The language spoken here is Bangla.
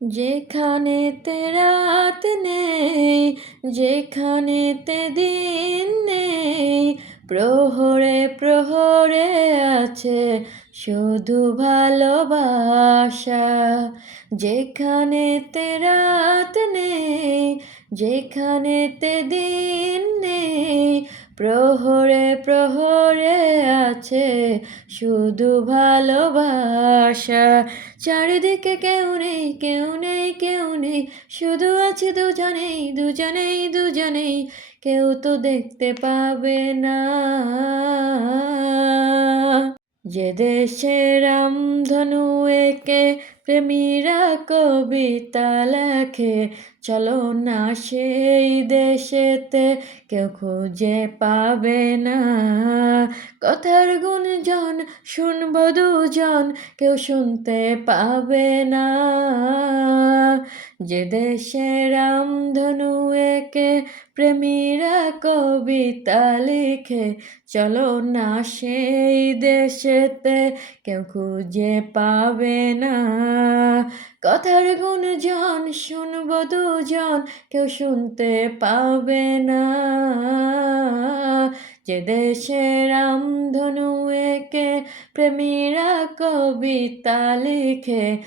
যেখানেতে রাত নেই, যেখানেতে দিন নেই, প্রহরে প্রহরে আছে শুধু ভালোবাসা। যেখানেতে রাত নেই, যেখানেতে দিন নেই, প্রহরে প্রহরে আছে শুধু ভালোবাসা। চারিদিকে কেউ নেই, কেউ নেই, কেউ নেই, শুধু আছে দুজনেই, দুজনেই, দুজনেই, কেউ তো দেখতে পাবে না। যে দেশে রামধনু এঁকে প্রেমীরা কবিতা লেখে, চলো না সেই দেশেতে কেউ খুঁজে পাবে না। কথার গুঞ্জন শুনবো দুজন, কেউ শুনতে পাবে না। যে দেশে রামধনু এঁকে প্রেমীরা কবিতা লিখে, চলো না সেই দেশেতে কেউ খুঁজে পাবে না। কথার গুঞ্জন শুনবো দুজন, কেউ শুনতে পাবে না। যে দেশে রামধনু এঁকে প্রেমীরা কবিতা লিখে,